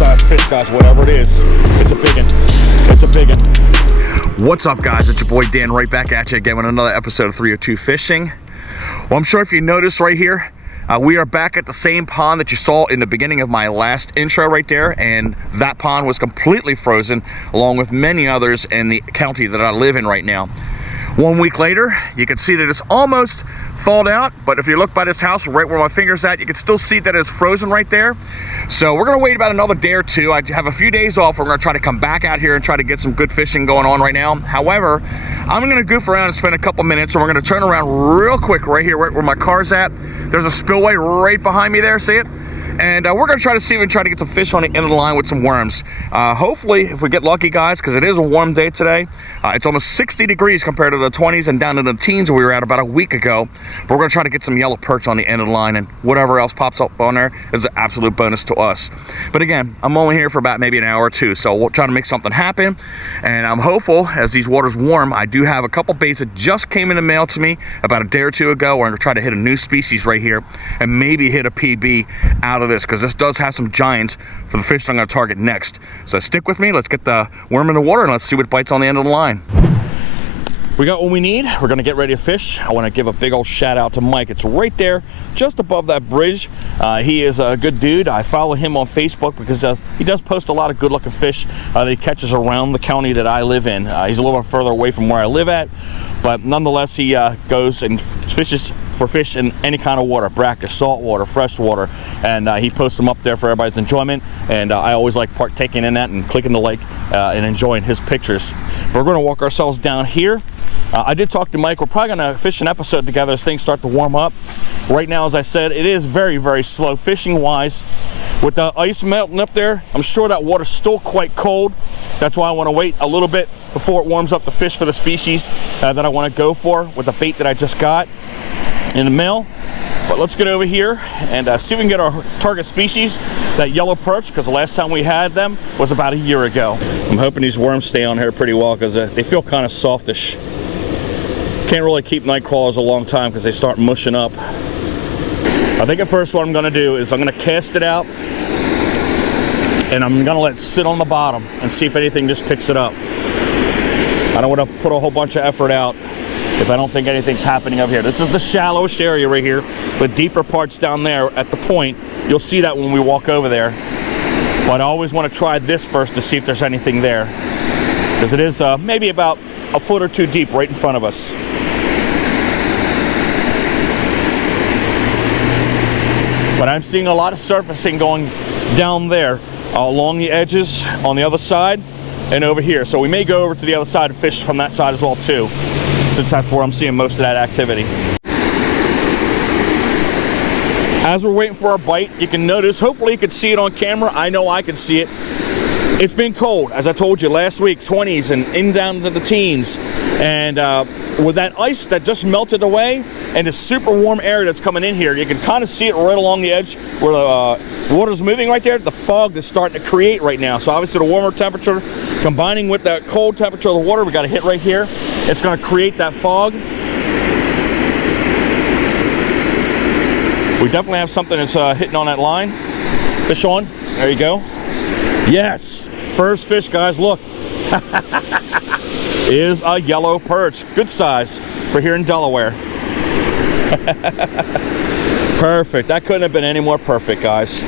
size fish, guys. Whatever it is, it's a biggin. It's a biggin. What's up, guys? It's your boy Dan, right back at you again with another episode of 302 Fishing. Well, I'm sure if you noticed right here, we are back at the same pond that you saw in the beginning of my last intro right there, and that pond was completely frozen, along with many others in the county that I live in right now. 1 week later, you can see that it's almost thawed out, but if you look by this house right where my finger's at, you can still see that it's frozen right there. So we're gonna wait about another day or two. I have a few days off. We're gonna try to come back out here and try to get some good fishing going on right now. However, I'm gonna goof around and spend a couple minutes, and we're gonna turn around real quick right here, right where my car's at. There's a spillway right behind me there, see it? And we're gonna try to see if we can try to get some fish on the end of the line with some worms. Hopefully, if we get lucky, guys, because it is a warm day today. It's almost 60 degrees compared to the 20s and down to the teens we were at about a week ago. But we're gonna try to get some yellow perch on the end of the line, and whatever else pops up on there is an absolute bonus to us. But again, I'm only here for about maybe an hour or two, so we'll try to make something happen. And I'm hopeful, as these waters warm, I do have a couple baits that just came in the mail to me about a day or two ago. We're gonna try to hit a new species right here and maybe hit a PB out of this, because this does have some giants for the fish I'm going to target next. So stick with me. Let's get the worm in the water and let's see what bites on the end of the line. We got what we need. We're going to get ready to fish. I want to give a big old shout out to Mike. It's right there just above that bridge. He is a good dude. I follow him on Facebook because he does post a lot of good looking fish that he catches around the county that I live in. He's a little bit further away from where I live at, but nonetheless he goes and fishes for fish in any kind of water, brackish, salt water, fresh water, and he posts them up there for everybody's enjoyment, and I always like partaking in that and clicking the like and enjoying his pictures. But we're going to walk ourselves down here. I did talk to Mike. We're probably going to fish an episode together as things start to warm up. Right now, as I said, it is very, very slow fishing wise. With the ice melting up there, I'm sure that water's still quite cold. That's why I want to wait a little bit before it warms up the fish for the species that I want to go for with the bait that I just got in the mail. But let's get over here and see if we can get our target species, that yellow perch, because the last time we had them was about a year ago. I'm hoping these worms stay on here pretty well because they feel kind of softish. Can't really keep nightcrawlers a long time because they start mushing up. I think at first what I'm going to do is I'm going to cast it out and I'm going to let it sit on the bottom and see if anything just picks it up. I don't want to put a whole bunch of effort out if I don't think anything's happening up here. This is the shallowest area right here. The deeper parts down there at the point, you'll see that when we walk over there. But I always want to try this first to see if there's anything there, because it is maybe about a foot or two deep right in front of us. But I'm seeing a lot of surfacing going down there along the edges on the other side and over here. So we may go over to the other side and fish from that side as well too, since that's where I'm seeing most of that activity. As we're waiting for our bite, you can notice, hopefully you can see it on camera. I know I can see it. It's been cold, as I told you last week, 20s and in down to the teens. And with that ice that just melted away and the super warm air that's coming in here, you can kind of see it right along the edge where the water's moving right there. The fog is starting to create right now. So obviously the warmer temperature combining with that cold temperature of the water, we got to hit right here. It's going to create that fog. We definitely have something that's hitting on that line. Fish on. There you go. Yes. First fish, guys. Look. Is a yellow perch. Good size for here in Delaware. Perfect. That couldn't have been any more perfect, guys.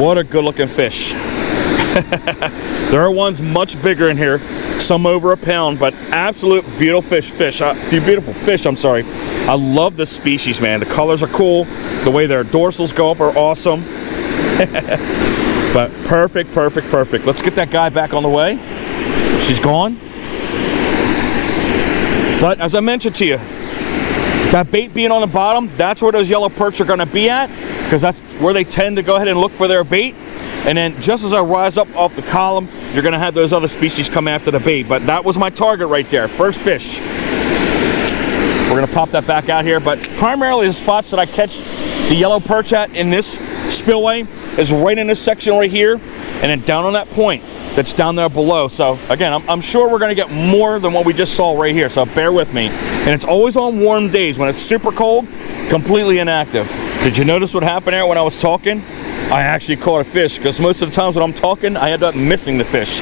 What a good looking fish. There are ones much bigger in here, some over a pound, but absolute beautiful fish, I'm sorry. I love this species, man. The colors are cool. The way their dorsals go up are awesome. But perfect, perfect, perfect. Let's get that guy back on the way. She's gone. But as I mentioned to you, that bait being on the bottom, that's where those yellow perch are going to be at, because that's where they tend to go ahead and look for their bait. And then just as I rise up off the column, you're going to have those other species come after the bait. But that was my target right there, first fish. We're going to pop that back out here. But primarily the spots that I catch the yellow perch at in this spillway is right in this section right here, and then down on that point that's down there below. So again, I'm sure we're going to get more than what we just saw right here, so bear with me. And it's always on warm days. When it's super cold, completely inactive. Did you notice what happened there when I was talking? I actually caught a fish, because most of the times when I'm talking, I end up missing the fish.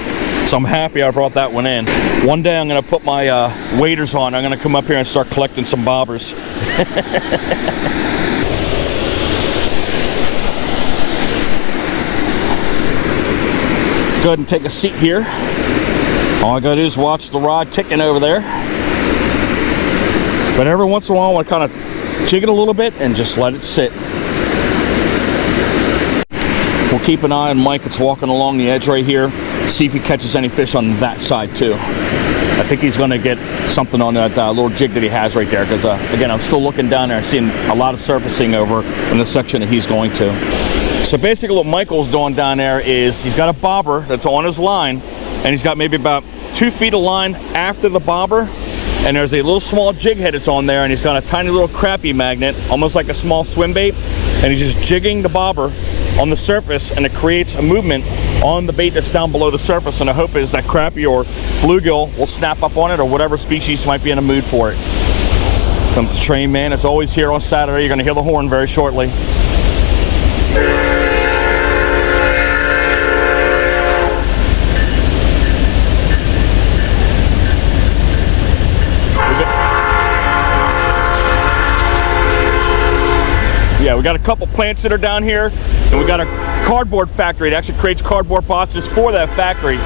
So I'm happy I brought that one in. One day I'm gonna put my waders on. I'm gonna come up here and start collecting some bobbers. Go ahead and take a seat here. All I gotta do is watch the rod ticking over there. But every once in a while I wanna kind of jig it a little bit and just let it sit. We'll keep an eye on Mike that's walking along the edge right here. See if he catches any fish on that side too. I think he's going to get something on that little jig that he has right there, because again, I'm still looking down there and seeing a lot of surfacing over in the section that he's going to. So basically what Michael's doing down there is he's got a bobber that's on his line, and he's got maybe about 2 feet of line after the bobber, and there's a little small jig head that's on there, and he's got a tiny little crappie magnet, almost like a small swim bait, and he's just jigging the bobber on the surface, and it creates a movement on the bait that's down below the surface, and the hope is that crappie or bluegill will snap up on it, or whatever species might be in a mood for it. Comes the train man. It's always here on Saturday. You're going to hear the horn very shortly. Yeah, we got a couple plants that are down here, and we got a cardboard factory. It actually creates cardboard boxes for that factory.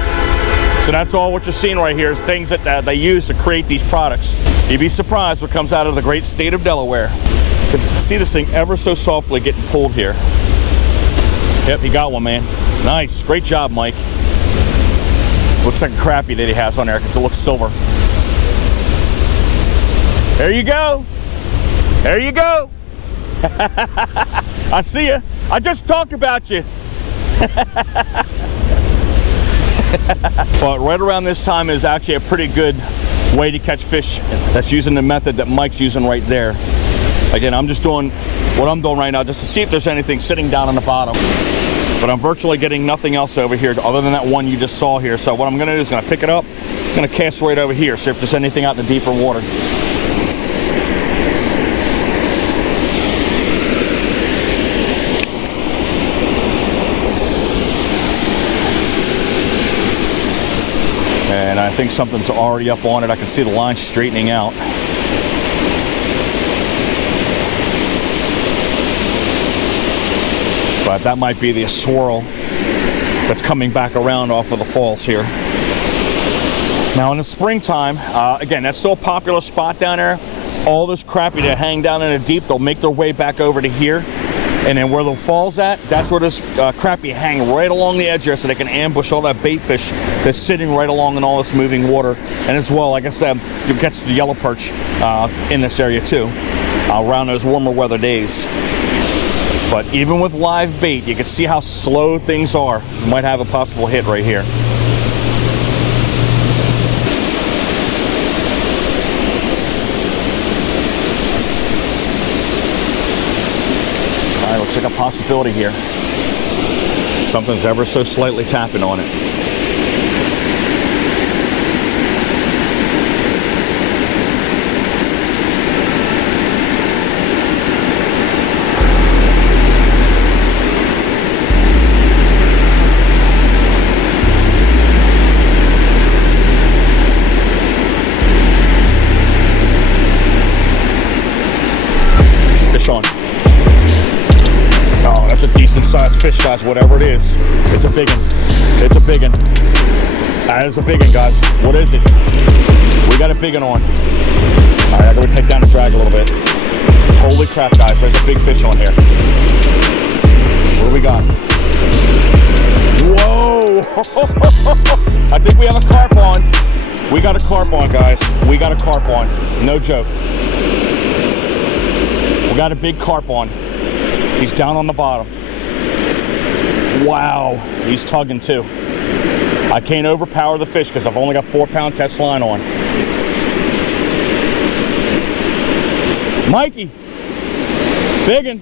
So that's all what you're seeing right here is things that they use to create these products. You'd be surprised what comes out of the great state of Delaware. You can see this thing ever so softly getting pulled here. Yep, he got one, man. Nice, great job, Mike. Looks like a crappie that he has on there because it looks silver. There you go. There you go. I see you. I just talked about you. But right around this time is actually a pretty good way to catch fish that's using the method that Mike's using right there. Again, I'm just doing what I'm doing right now just to see if there's anything sitting down on the bottom. But I'm virtually getting nothing else over here other than that one you just saw here. So what I'm going to do is going to pick it up, I'm going to cast right over here, see if there's anything out in the deeper water. And I think something's already up on it. I can see the line straightening out. But that might be the swirl that's coming back around off of the falls here. Now in the springtime, again, that's still a popular spot down there. All this crappie that hang down in the deep, they'll make their way back over to here. And then where the fall's at, that's where this crappie hang right along the edge here, so they can ambush all that bait fish that's sitting right along in all this moving water. And as well, like I said, you'll catch the yellow perch in this area too, around those warmer weather days. But even with live bait, you can see how slow things are. You might have a possible hit right here. Looks like a possibility here. Something's ever so slightly tapping on it. Fish on. Oh, that's a decent sized fish, guys, whatever it is. It's a big one. It's a big one. That is a big one, guys. What is it? We got a big one on. All right, I'm going to take down the drag a little bit. Holy crap, guys, there's a big fish on here. What do we got? Whoa! I think we have a carp on. We got a carp on, guys. We got a carp on. No joke. We got a big carp on. He's down on the bottom. Wow, he's tugging too. I can't overpower the fish because I've only got 4-pound test line on. Mikey, biggin.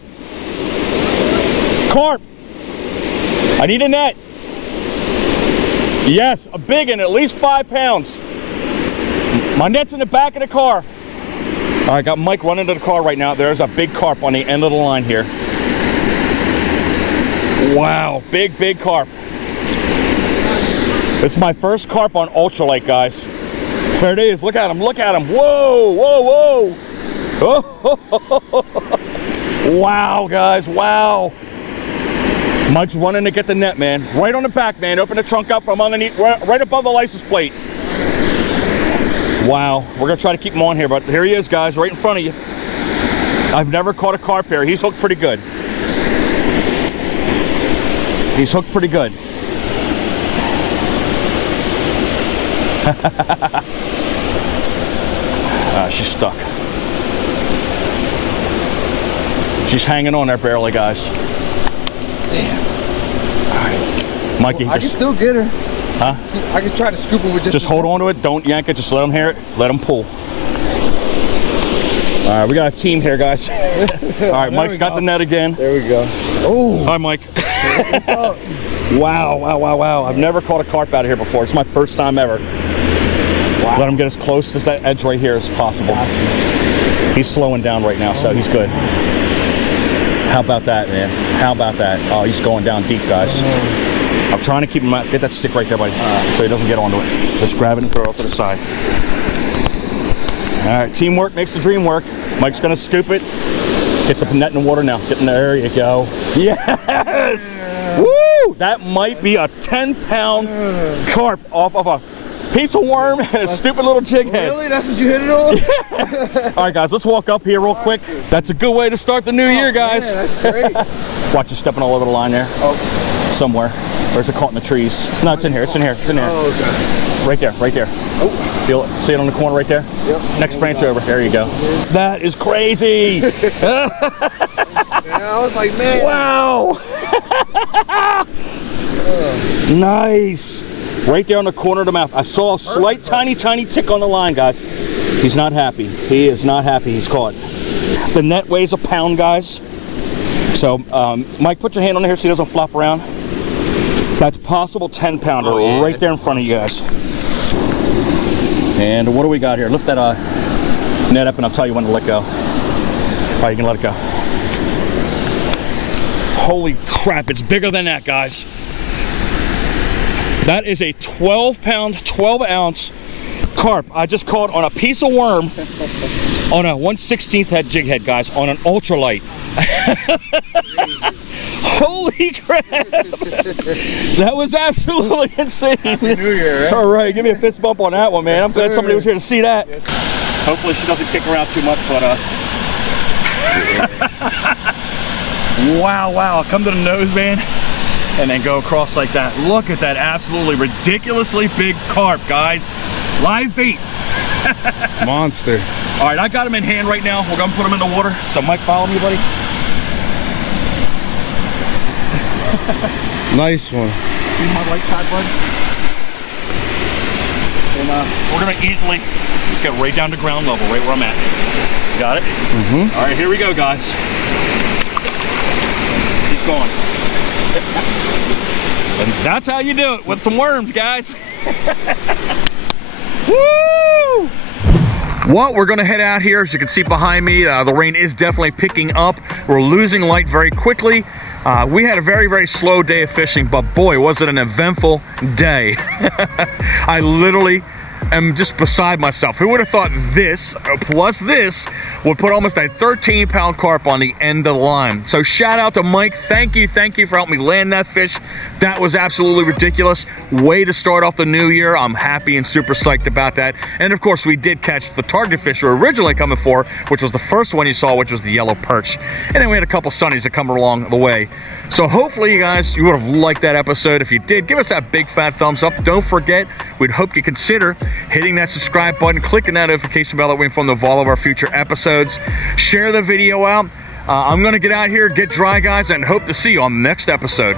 Carp. I need a net. Yes, a biggin, at least 5 pounds. My net's in the back of the car. All right, got Mike running to the car right now. There's a big carp on the end of the line here. Wow, big, big carp. This is my first carp on ultralight, guys. There it is. Look at him. Look at him. Whoa, whoa, whoa. Oh, wow, guys. Wow. Mike's running to get the net, man. Right on the back, man. Open the trunk up from underneath, right above the license plate. Wow. We're going to try to keep him on here, but here he is, guys, right in front of you. I've never caught a carp here. He's hooked pretty good. He's hooked pretty good. She's stuck. She's hanging on there barely, guys. Damn. All right. Mikey, I can still get her. Huh? I can try to scoop her with just hold on to it. Don't yank it. Just let them hear it. Let them pull. All right, we got a team here, guys. All right, Mike's got the net again. There we go. Oh. Hi, Mike. Wow, wow, wow, wow. I've never caught a carp out of here before. It's my first time ever. Wow. Let him get as close to that edge right here as possible. He's slowing down right now, so he's good. How about that, man? How about that? Oh, he's going down deep, guys. I'm trying to keep him out. Get that stick right there, buddy, so he doesn't get onto it. Just grab it and throw it off to the side. All right, teamwork makes the dream work. Mike's gonna scoop it. Get the net in the water now. Get in there, you go. Yes! Woo! That might be a 10-pound carp off of a piece of worm and a stupid little jig head. Really? That's what you hit it on? Yeah. All right, guys, let's walk up here real quick. That's a good way to start the new year, guys. Yeah, that's great. Watch you stepping all over the line there. Oh. Somewhere. Or is it caught in the trees? No, it's in here. It's in here. It's in here. Oh, okay. Right there. Right there. Oh. Feel it? See it on the corner right there? Yep. Next branch over. There you go. That is crazy. Yeah, I was like, man. Wow. Nice. Right there on the corner of the mouth. I saw a slight, tiny tick on the line, guys. He's not happy. He is not happy. He's caught. The net weighs a pound, guys. So, Mike, put your hand on here so he doesn't flop around. That's possible 10-pounder right there in front of you guys. And what do we got here? Lift that net up and I'll tell you when to let go. All right, you can let it go. Holy crap, it's bigger than that, guys. That is a 12-pound, 12-ounce carp I just caught on a piece of worm on a 1/16 head jig head, guys, on an ultralight. Holy crap! That was absolutely insane. Happy New Year, right? All right, give me a fist bump on that one, man. I'm glad somebody was here to see that. Yes. Hopefully she doesn't kick around too much, but wow, wow. Come to the nose, man, and then go across like that. Look at that absolutely ridiculously big carp, guys. Live bait. Monster. All right, I got him in hand right now. We're gonna put him in the water. So Mike, follow me, buddy. Nice one. See my light pad, bud? And we're gonna easily get right down to ground level, right where I'm at. Got it? Mm-hmm. All right, here we go, guys. Keep going. And that's how you do it with some worms, guys. Woo! Well, we're gonna head out here. As you can see behind me, the rain is definitely picking up. We're losing light very quickly. We had a very, very slow day of fishing, but boy, was it an eventful day. I literally am just beside myself. Who would have thought this, plus this, would put almost a 13-pound carp on the end of the line. So shout out to Mike. Thank you for helping me land that fish. That was absolutely ridiculous. Way to start off the new year. I'm happy and super psyched about that. And of course, we did catch the target fish we were originally coming for, which was the first one you saw, which was the yellow perch. And then we had a couple sunnies that come along the way. So hopefully you guys, you would have liked that episode. If you did, give us that big fat thumbs up. Don't forget, we'd hope you consider hitting that subscribe button, clicking that notification bell that way informed of all of our future episodes. Share the video out. I'm gonna get out here, get dry, guys, and hope to see you on the next episode.